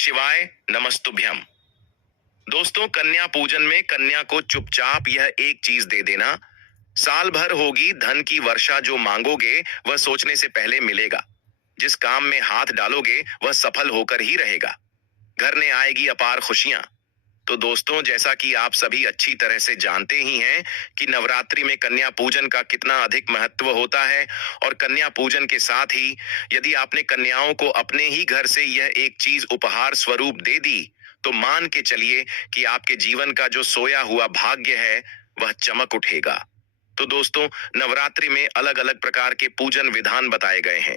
शिवाय नमस्तुभ्यम। दोस्तों, कन्या पूजन में कन्या को चुपचाप यह एक चीज दे देना। साल भर होगी धन की वर्षा, जो मांगोगे वह सोचने से पहले मिलेगा। जिस काम में हाथ डालोगे वह सफल होकर ही रहेगा। घर में आएगी अपार खुशियां। तो दोस्तों, जैसा कि आप सभी अच्छी तरह से जानते ही हैं कि नवरात्रि में कन्या पूजन का कितना अधिक महत्व होता है। और कन्या पूजन के साथ ही यदि आपने कन्याओं को अपने ही घर से यह एक चीज उपहार स्वरूप दे दी, तो मान के चलिए कि आपके जीवन का जो सोया हुआ भाग्य है वह चमक उठेगा। तो दोस्तों, नवरात्रि में अलग अलग प्रकार के पूजन विधान बताए गए हैं।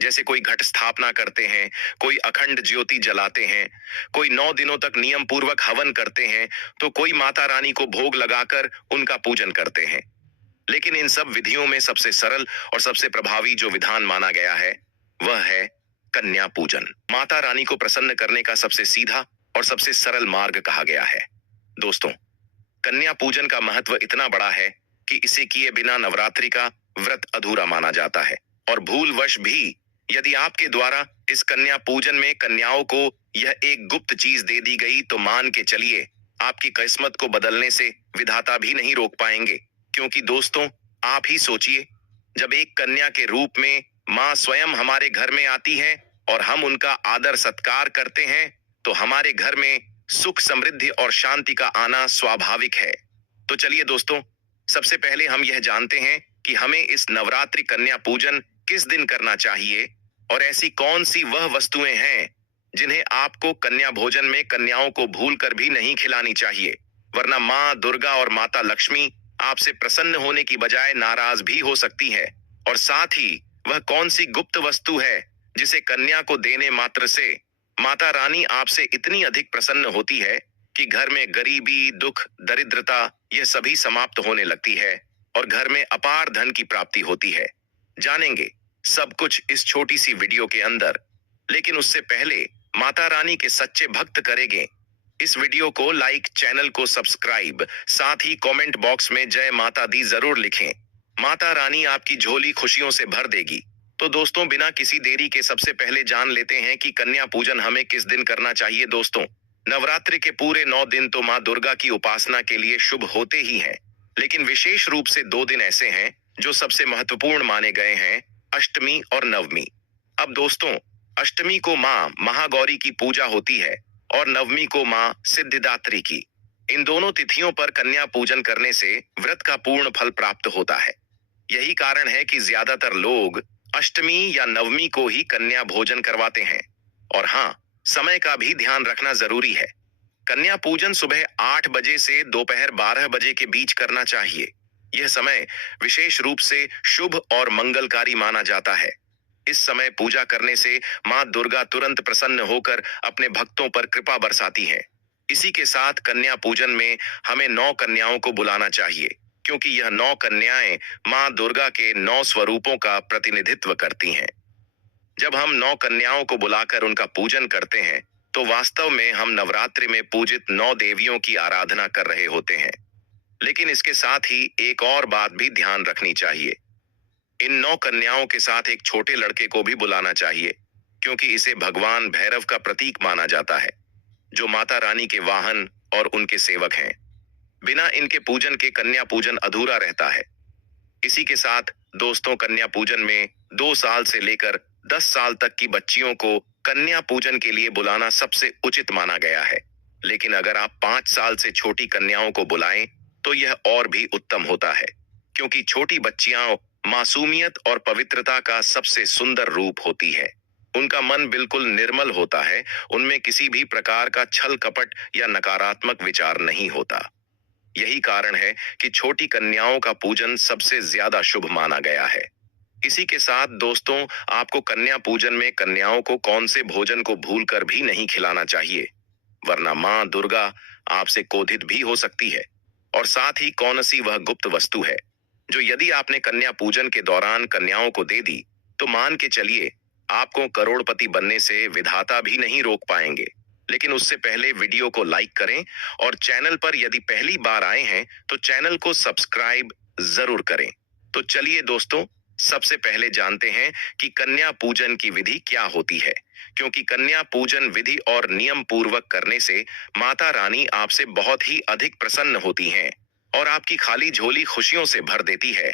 जैसे कोई घट स्थापना करते हैं, कोई अखंड ज्योति जलाते हैं, कोई 9 दिनों तक नियम पूर्वक हवन करते हैं, तो कोई माता रानी को भोग लगाकर उनका पूजन करते हैं। लेकिन इन सब विधियों में सबसे सरल और सबसे प्रभावी जो विधान माना गया है वह है कन्या पूजन। माता रानी को प्रसन्न करने का सबसे सीधा और सबसे सरल मार्ग कहा गया है। दोस्तों, कन्या पूजन का महत्व इतना बड़ा है कि इसे किए बिना नवरात्रि का व्रत अधूरा माना जाता है। और भूलवश भी यदि आपके द्वारा इस कन्या पूजन में कन्याओं को यह एक गुप्त चीज दे दी गई, तो मान के चलिए आपकी किस्मत को बदलने से विधाता भी नहीं रोक पाएंगे। क्योंकि दोस्तों, आप ही सोचिए, जब एक कन्या के रूप में माँ स्वयं हमारे घर में आती है और हम उनका आदर सत्कार करते हैं, तो हमारे घर में सुख, समृद्धि और शांति का आना स्वाभाविक है। तो चलिए दोस्तों, सबसे पहले हम यह जानते हैं कि हमें इस नवरात्रि कन्या पूजन किस दिन करना चाहिए और ऐसी कौन सी वह वस्तुएं हैं जिन्हें आपको कन्या भोजन में कन्याओं को भूलकर भी नहीं खिलानी चाहिए, वरना माँ दुर्गा और माता लक्ष्मी आपसे प्रसन्न होने की बजाय नाराज भी हो सकती है। और साथ ही वह कौन सी गुप्त वस्तु है जिसे कन्या को देने मात्र से माता रानी आपसे इतनी अधिक प्रसन्न होती है कि घर में गरीबी, दुख, दरिद्रता यह सभी समाप्त होने लगती है और घर में अपार धन की प्राप्ति होती है। जानेंगे सब कुछ इस छोटी सी वीडियो के अंदर। लेकिन उससे पहले माता रानी के सच्चे भक्त करेंगे इस वीडियो को लाइक, चैनल को सब्सक्राइब, साथ ही कमेंट बॉक्स में जय माता दी जरूर लिखें। माता रानी आपकी झोली खुशियों से भर देगी। तो दोस्तों, बिना किसी देरी के सबसे पहले जान लेते हैं कि कन्या पूजन हमें किस दिन करना चाहिए। दोस्तों, नवरात्रि के पूरे 9 दिन तो माँ दुर्गा की उपासना के लिए शुभ होते ही हैं, लेकिन विशेष रूप से 2 दिन ऐसे हैं जो सबसे महत्वपूर्ण माने गए हैं, अष्टमी और नवमी। अब दोस्तों, अष्टमी को माँ महागौरी की पूजा होती है और नवमी को माँ सिद्धिदात्री की। इन दोनों तिथियों पर कन्या पूजन करने से व्रत का पूर्ण फल प्राप्त होता है। यही कारण है कि ज्यादातर लोग अष्टमी या नवमी को ही कन्या भोजन करवाते हैं। और हाँ, समय का भी ध्यान रखना जरूरी है। कन्या पूजन सुबह 8 बजे से दोपहर 12 बजे के बीच करना चाहिए। यह समय विशेष रूप से शुभ और मंगलकारी माना जाता है। इस समय पूजा करने से माँ दुर्गा तुरंत प्रसन्न होकर अपने भक्तों पर कृपा बरसाती है। इसी के साथ कन्या पूजन में हमें 9 कन्याओं को बुलाना चाहिए, क्योंकि यह 9 कन्याएं माँ दुर्गा के 9 स्वरूपों का प्रतिनिधित्व करती हैं। जब हम 9 कन्याओं को बुलाकर उनका पूजन करते हैं, तो वास्तव में हम नवरात्रि में पूजित 9 देवियों की आराधना कर रहे होते हैं। लेकिन इसके साथ ही एक और बात भी ध्यान रखनी चाहिए। इन 9 कन्याओं के साथ एक छोटे लड़के को भी बुलाना चाहिए, क्योंकि इसे भगवान भैरव का प्रतीक माना जाता है, जो माता रानी के वाहन और उनके सेवक हैं। बिना इनके पूजन के कन्या पूजन अधूरा रहता है। इसी के साथ दोस्तों, कन्या पूजन में 2 साल से लेकर 10 साल तक की बच्चियों को कन्या पूजन के लिए बुलाना सबसे उचित माना गया है। लेकिन अगर आप 5 साल से छोटी कन्याओं को बुलाएं तो यह और भी उत्तम होता है, क्योंकि छोटी बच्चियां मासूमियत और पवित्रता का सबसे सुंदर रूप होती है। उनका मन बिल्कुल निर्मल होता है, उनमें किसी भी प्रकार का छल कपट या नकारात्मक विचार नहीं होता। यही कारण है कि छोटी कन्याओं का पूजन सबसे ज्यादा शुभ माना गया है। इसी के साथ दोस्तों, आपको कन्या पूजन में कन्याओं को कौन से भोजन को भूलकर भी नहीं खिलाना चाहिए, वरना माँ दुर्गा आपसे क्रोधित भी हो सकती है। और साथ ही कौन सी वह गुप्त वस्तु है जो यदि आपने कन्या पूजन के दौरान कन्याओं को दे दी, तो मान के चलिए आपको करोड़पति बनने से विधाता भी नहीं रोक पाएंगे। लेकिन उससे पहले वीडियो को लाइक करें और चैनल पर यदि पहली बार आए हैं तो चैनल को सब्सक्राइब जरूर करें। तो चलिए दोस्तों, सबसे पहले जानते हैं कि कन्या पूजन की विधि क्या होती है, क्योंकि कन्या पूजन विधि और नियम पूर्वक करने से माता रानी आपसे बहुत ही अधिक प्रसन्न होती हैं और आपकी खाली झोली खुशियों से भर देती है।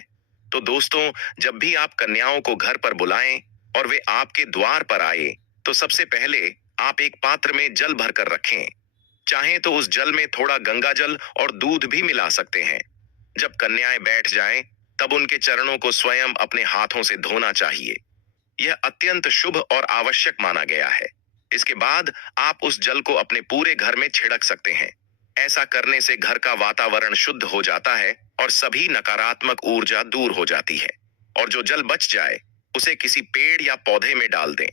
तो दोस्तों, जब भी आप कन्याओं को घर पर बुलाएं और वे आपके द्वार पर आए, तो सबसे पहले आप एक पात्र में जल भरकर रखें। चाहें तो उस जल में थोड़ा गंगा जल और दूध भी मिला सकते हैं। जब कन्याएं बैठ जाएं, तब उनके चरणों को स्वयं अपने हाथों से धोना चाहिए। यह अत्यंत शुभ और आवश्यक माना गया है। इसके बाद आप उस जल को अपने पूरे घर में छिड़क सकते हैं। ऐसा करने से घर का वातावरण शुद्ध हो जाता है और सभी नकारात्मक ऊर्जा दूर हो जाती है। और जो जल बच जाए, उसे किसी पेड़ या पौधे में डाल दें।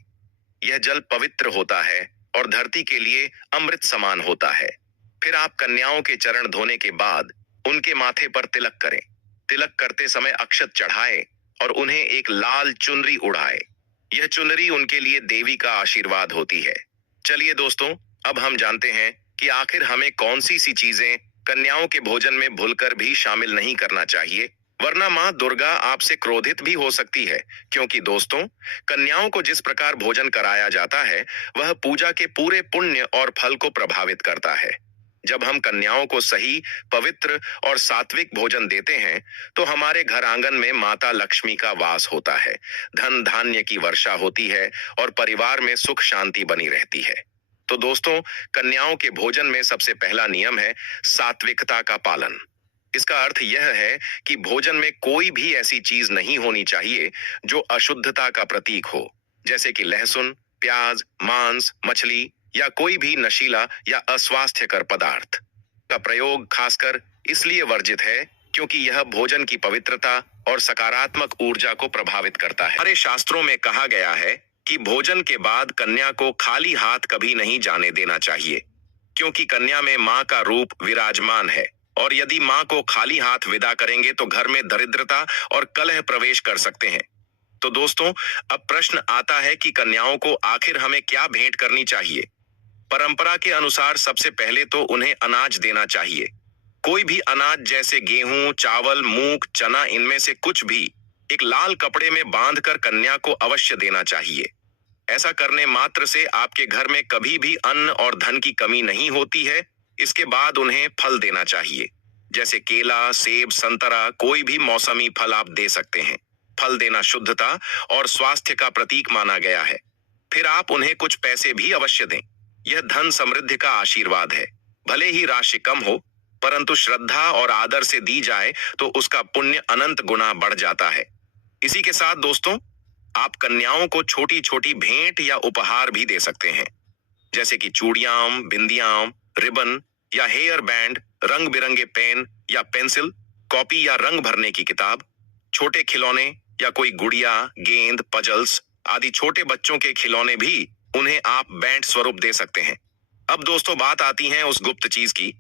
यह जल पवित्र होता है और धरती के लिए अमृत समान होता है। फिर आप कन्याओं के चरण धोने के बाद उनके माथे पर तिलक करें। तिलक करते समय अक्षत चढ़ाएं और उन्हें एक लाल चुनरी उड़ाएं। यह चुनरी उनके लिए देवी का आशीर्वाद होती है। चलिए दोस्तों, अब हम जानते हैं कि आखिर हमें कौन सी चीजें कन्याओं के भोजन में भूलकर भी शामिल नहीं करना चाहिए, वरना माँ दुर्गा आपसे क्रोधित भी हो सकती है। क्योंकि दोस्तों, कन्याओं को जिस प्रकार भोजन कराया जाता है, वह पूजा के पूरे पुण्य और फल को प्रभावित करता है। जब हम कन्याओं को सही, पवित्र और सात्विक भोजन देते हैं, तो हमारे घर आंगन में माता लक्ष्मी का वास होता है, धन धान्य की वर्षा होती है और परिवार में सुख शांति बनी रहती है। तो दोस्तों, कन्याओं के भोजन में सबसे पहला नियम है सात्विकता का पालन। इसका अर्थ यह है कि भोजन में कोई भी ऐसी चीज नहीं होनी चाहिए जो अशुद्धता का प्रतीक हो, जैसे कि लहसुन, प्याज, मांस, मछली या कोई भी नशीला या अस्वास्थ्यकर पदार्थ का प्रयोग खासकर इसलिए वर्जित है क्योंकि यह भोजन की पवित्रता और सकारात्मक ऊर्जा को प्रभावित करता है। हमारे शास्त्रों में कहा गया है कि भोजन के बाद कन्या को खाली हाथ कभी नहीं जाने देना चाहिए, क्योंकि कन्या में माँ का रूप विराजमान है और यदि माँ को खाली हाथ विदा करेंगे तो घर में दरिद्रता और कलह प्रवेश कर सकते हैं। तो दोस्तों, अब प्रश्न आता है कि कन्याओं को आखिर हमें क्या भेंट करनी चाहिए। परंपरा के अनुसार सबसे पहले तो उन्हें अनाज देना चाहिए। कोई भी अनाज जैसे गेहूं, चावल, मूंग, चना, इनमें से कुछ भी एक लाल कपड़े में बांधकर कन्या को अवश्य देना चाहिए। ऐसा करने मात्र से आपके घर में कभी भी अन्न और धन की कमी नहीं होती है। इसके बाद उन्हें फल देना चाहिए, जैसे केला, सेब, संतरा, कोई भी मौसमी फल आप दे सकते हैं। फल देना शुद्धता और स्वास्थ्य का प्रतीक माना गया है। फिर आप उन्हें कुछ पैसे भी अवश्य दें। यह धन समृद्धि का आशीर्वाद है। भले ही राशि कम हो, परंतु श्रद्धा और आदर से दी जाए तो उसका पुण्य अनंत गुना बढ़ जाता है। इसी के साथ दोस्तों, आप कन्याओं को छोटी छोटी भेंट या उपहार भी दे सकते हैं, जैसे कि चूड़ियां, बिंदियां, रिबन या हेयर बैंड, रंग बिरंगे पेन या पेंसिल, कॉपी या रंग भरने की किताब, छोटे खिलौने या कोई गुड़िया, गेंद, पजल्स आदि छोटे बच्चों के खिलौने भी उन्हें आप बैंड स्वरूप दे सकते हैं। अब दोस्तों, बात आती है उस गुप्त चीज की,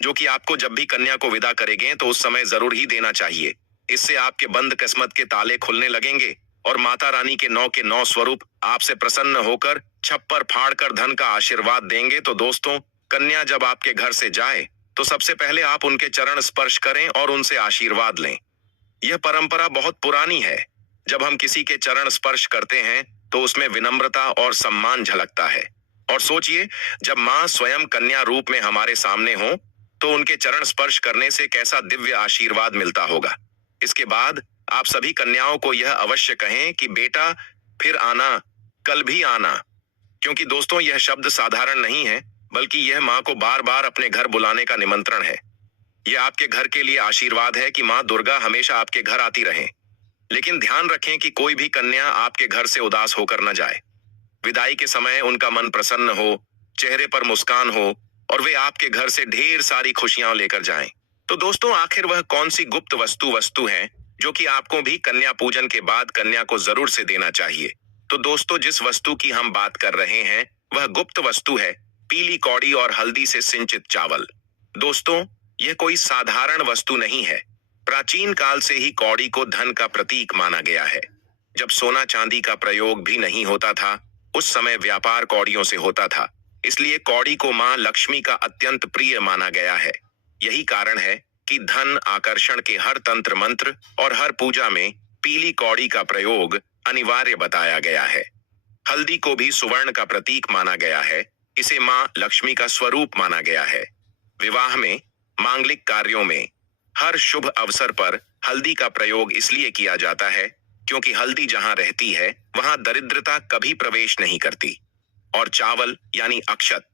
जो कि आपको जब भी कन्या को विदा करेंगे तो उस समय जरूर ही देना चाहिए। इससे आपके बंद किस्मत के ताले खुलने लगेंगे और माता रानी के 9 स्वरूप आपसे प्रसन्न होकर छप्पर फाड़कर धन का आशीर्वाद देंगे। तो दोस्तों, कन्या जब आपके घर से जाए तो सबसे पहले आप उनके चरण स्पर्श करें और उनसे आशीर्वाद लें। यह परंपरा बहुत पुरानी है। जब हम किसी के चरण स्पर्श करते हैं तो उसमें विनम्रता और सम्मान झलकता है। और सोचिए, जब माँ स्वयं कन्या रूप में हमारे सामने हो तो उनके चरण स्पर्श करने से कैसा दिव्य आशीर्वाद मिलता होगा। इसके बाद आप सभी कन्याओं को यह अवश्य कहें कि बेटा फिर आना, कल भी आना, क्योंकि दोस्तों, यह शब्द साधारण नहीं है, बल्कि यह माँ को बार बार अपने घर बुलाने का निमंत्रण है। यह आपके घर के लिए आशीर्वाद है कि माँ दुर्गा हमेशा आपके घर आती रहे। लेकिन ध्यान रखें कि कोई भी कन्या आपके घर से उदास होकर न जाए। विदाई के समय उनका मन प्रसन्न हो, चेहरे पर मुस्कान हो और वे आपके घर से ढेर सारी खुशियां लेकर जाएं। तो दोस्तों, आखिर वह कौन सी गुप्त वस्तु है जो कि आपको भी कन्या पूजन के बाद कन्या को जरूर से देना चाहिए। तो दोस्तों, जिस वस्तु की हम बात कर रहे हैं वह गुप्त वस्तु है पीली कौड़ी और हल्दी से सिंचित चावल। दोस्तों, यह कोई साधारण वस्तु नहीं है। प्राचीन काल से ही कौड़ी को धन का प्रतीक माना गया है। जब सोना चांदी का प्रयोग भी नहीं होता था, उस समय व्यापार कौड़ियों से होता था। इसलिए कौड़ी को मां लक्ष्मी का अत्यंत प्रिय माना गया है। यही कारण है कि धन आकर्षण के हर तंत्र मंत्र और हर पूजा में पीली कौड़ी का प्रयोग अनिवार्य बताया गया है। हल्दी को भी सुवर्ण का प्रतीक माना गया है। इसे मां लक्ष्मी का स्वरूप माना गया है। विवाह में, मांगलिक कार्यों में, हर शुभ अवसर पर हल्दी का प्रयोग इसलिए किया जाता है क्योंकि हल्दी जहां रहती है वहां दरिद्रता कभी प्रवेश नहीं करती। और चावल यानी अक्षत,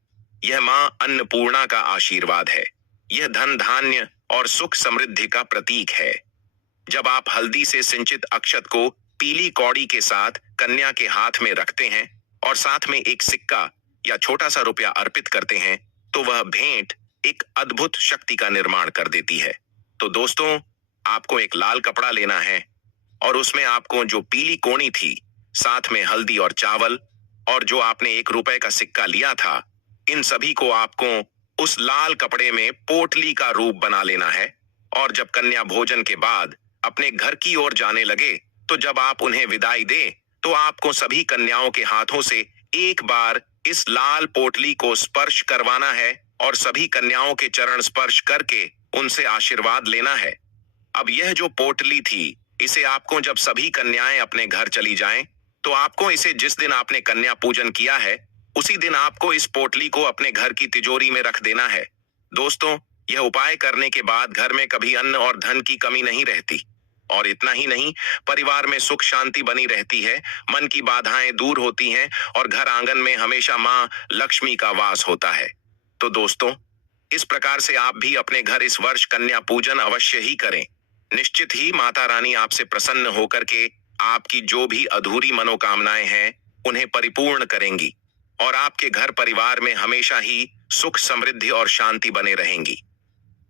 यह मां अन्नपूर्णा का आशीर्वाद है। यह धन धान्य और सुख समृद्धि का प्रतीक है। जब आप हल्दी से सिंचित अक्षत को पीली कौड़ी के साथ कन्या के हाथ में रखते हैं और साथ में एक सिक्का या छोटा सा रुपया अर्पित करते हैं, तो वह भेंट एक अद्भुत शक्ति का निर्माण कर देती है। तो दोस्तों, आपको एक लाल कपड़ा लेना है और उसमें आपको जो पीली कोणी थी, साथ में हल्दी और चावल, और जो आपने 1 रुपए का सिक्का लिया था, इन सभी को आपको उस लाल कपड़े में पोटली का रूप बना लेना है। और जब कन्या भोजन के बाद अपने घर की ओर जाने लगे, तो जब आप उन्हें विदाई दें, तो आपको सभी कन्याओं के हाथों से एक बार इस लाल पोटली को स्पर्श करवाना है और सभी कन्याओं के चरण स्पर्श करके उनसे आशीर्वाद लेना है। अब यह जो पोटली थी, इसे आपको जब सभी कन्याएं अपने घर चली जाएं, तो आपको इसे जिस दिन आपने कन्या पूजन किया है, उसी दिन आपको इस पोटली को अपने घर की तिजोरी में रख देना है। दोस्तों, यह उपाय करने के बाद घर में कभी अन्न और धन की कमी नहीं रहती। और इतना ही नहीं, परिवार में सुख शांति बनी रहती है, मन की बाधाएं दूर होती हैं और घर आंगन में हमेशा मां लक्ष्मी का वास होता है। तो दोस्तों, इस प्रकार से आप भी अपने घर इस वर्ष कन्या पूजन अवश्य ही करें। निश्चित ही माता रानी आपसे प्रसन्न होकर के आपकी जो भी अधूरी मनोकामनाएं हैं, उन्हें परिपूर्ण करेंगी और आपके घर परिवार में हमेशा ही सुख समृद्धि और शांति बने रहेंगी।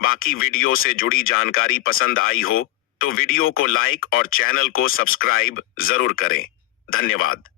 बाकी वीडियो से जुड़ी जानकारी पसंद आई हो तो वीडियो को लाइक और चैनल को सब्सक्राइब जरूर करें। धन्यवाद।